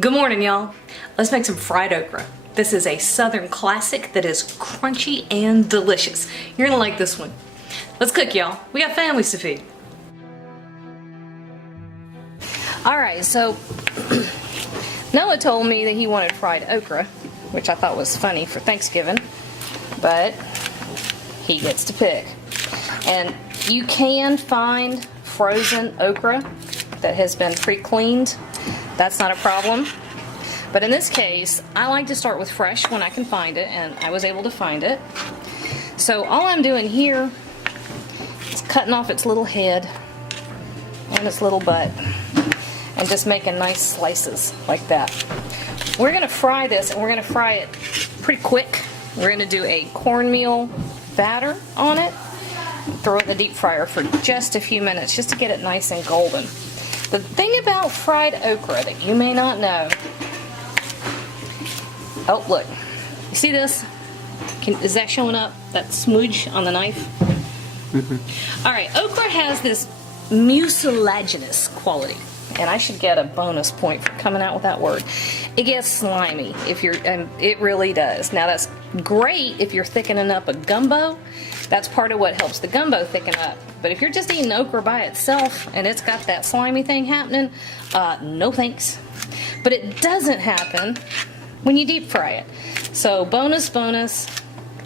Good morning, y'all. Let's make some fried okra. This is a southern classic that is crunchy and delicious. You're gonna like this one. Let's cook, y'all. We got families to feed. Alright, so Noah told me that he wanted fried okra, which I thought was funny for Thanksgiving, but he gets to pick. And you can find frozen okra that has been pre-cleaned. That's not a problem. But in this case, I like to start with fresh when I can find it, and I was able to find it. So all I'm doing here is cutting off its little head and its little butt and just making nice slices like that. We're going to fry this, and we're going to fry it pretty quick. We're going to do a cornmeal batter on it, throw it in the deep fryer for just a few minutes just to get it nice and golden. The thing about fried okra that you may not know, oh look, you see this? Is that showing up, that smudge on the knife? Mm-hmm. Alright, okra has this mucilaginous quality, and I should get a bonus point for coming out with that word. It gets slimy if you're, and it really does. Now that's great if you're thickening up a gumbo. That's part of what helps the gumbo thicken up. But if you're just eating okra by itself and it's got that slimy thing happening, no thanks. But it doesn't happen when you deep fry it. So bonus,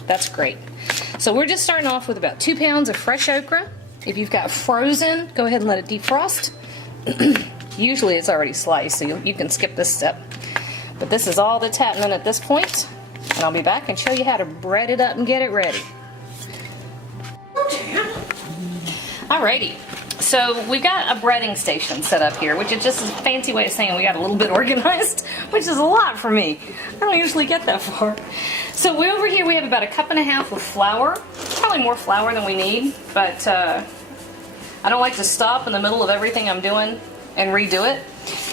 that's great. So we're just starting off with about 2 pounds of fresh okra. If you've got frozen, go ahead and let it defrost. Usually it's already sliced, so you can skip this step. But this is all that's happening at this point, and I'll be back and show you how to bread it up and get it ready. Alrighty, so we've got a breading station set up here, which is just a fancy way of saying we got a little bit organized, which is a lot for me. I don't usually get that far. So over here we have about 1.5 cups of flour, probably more flour than we need, but I don't like to stop in the middle of everything I'm doing and redo it.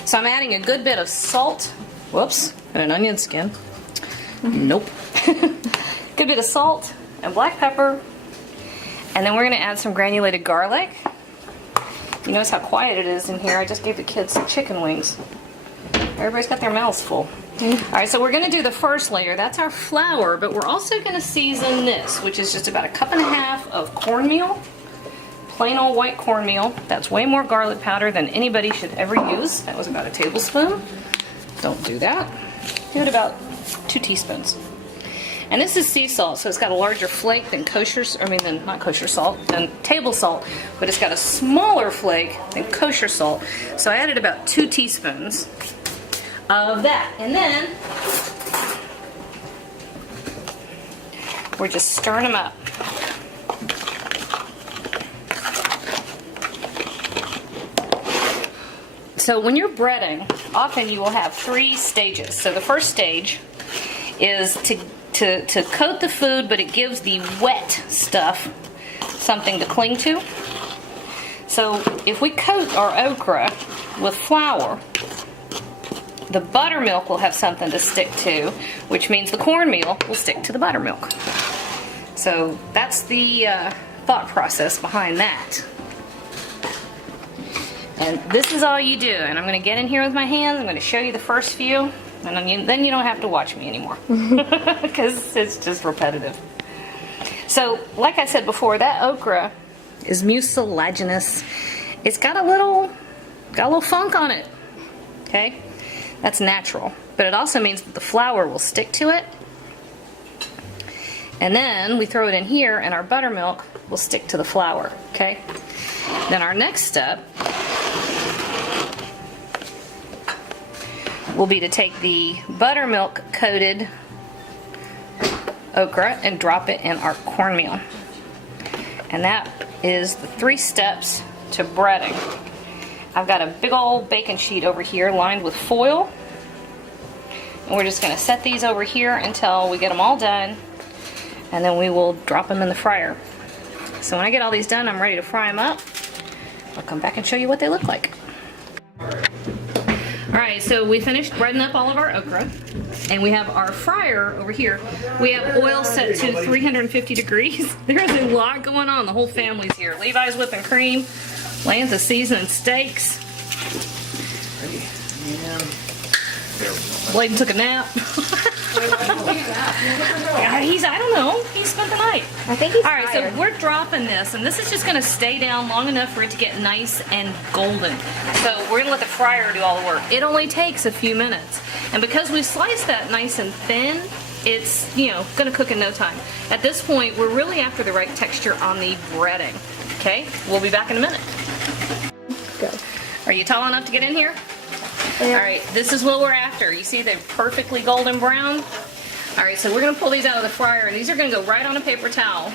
So I'm adding a good bit of salt, whoops, and an onion skin. Nope. Good bit of salt and black pepper. And then we're going to add some granulated garlic. You notice how quiet it is in here. I just gave the kids some chicken wings. Everybody's got their mouths full. Alright, so we're going to do the first layer. That's our flour, but we're also going to season this, which is just about 1.5 cups of cornmeal. Plain old white cornmeal. That's way more garlic powder than anybody should ever use. That was about 1 tablespoon. Don't do that. Do it about 2 teaspoons. And this is sea salt, so it's got a larger flake than not kosher salt, than table salt, but it's got a smaller flake than kosher salt. So I added about 2 teaspoons of that. And then we're just stirring them up. So when you're breading, often you will have 3 stages. So the first stage is to coat the food, but it gives the wet stuff something to cling to. So if we coat our okra with flour, the buttermilk will have something to stick to, which means the cornmeal will stick to the buttermilk. So that's the thought process behind that. And this is all you do, and I'm going to get in here with my hands. I'm going to show you the first few, and then you don't have to watch me anymore because it's just repetitive. So, like I said before, that okra is mucilaginous. It's got a little funk on it. Okay, that's natural, but it also means that the flour will stick to it. And then we throw it in here, and our buttermilk will stick to the flour. Okay. Then our next step will be to take the buttermilk coated okra and drop it in our cornmeal. And that is the 3 steps to breading. I've got a big old baking sheet over here lined with foil. And we're just going to set these over here until we get them all done. And then we will drop them in the fryer. So when I get all these done, I'm ready to fry them up. I'll come back and show you what they look like. Alright, so we finished breading up all of our okra, and we have our fryer over here. We have oil set to 350 degrees. There's a lot going on. The whole family's here. Levi's whipping cream, Lance's seasoning steaks. Bladen took a nap. I don't know. He spent the night. I think he's All right, tired. so we're dropping this, and this is just going to stay down long enough for it to get nice and golden. So we're going to let the fryer do all the work. It only takes a few minutes. And because we sliced that nice and thin, it's, you know, going to cook in no time. At this point, we're really after the right texture on the breading. Okay? We'll be back in a minute. Go. Are you tall enough to get in here? Yeah. All right, this is what we're after. You see they're perfectly golden brown? All right, so we're gonna pull these out of the fryer, and these are gonna go right on a paper towel.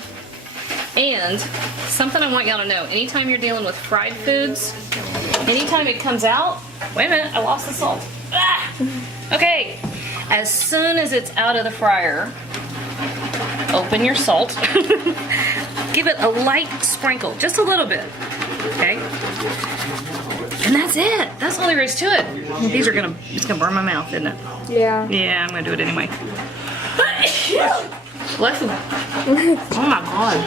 And something I want y'all to know, anytime you're dealing with fried foods, anytime it comes out, wait a minute, I lost the salt. Ah! Okay, as soon as it's out of the fryer, open your salt. Give it a light sprinkle, just a little bit, okay? And that's it. That's all there is to it. These are gonna, it's gonna burn my mouth, isn't it? Yeah. Yeah, I'm gonna do it anyway. Bless them. Oh my god.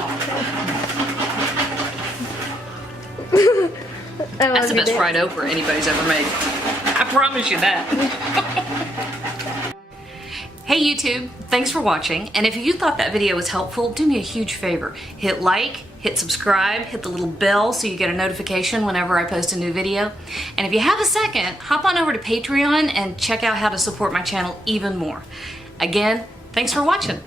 That's the best fried okra anybody's ever made. I promise you that. Hey YouTube, thanks for watching, and if you thought that video was helpful, do me a huge favor. Hit like, hit subscribe, hit the little bell so you get a notification whenever I post a new video. And if you have a second, hop on over to Patreon and check out how to support my channel even more. Again, thanks for watching.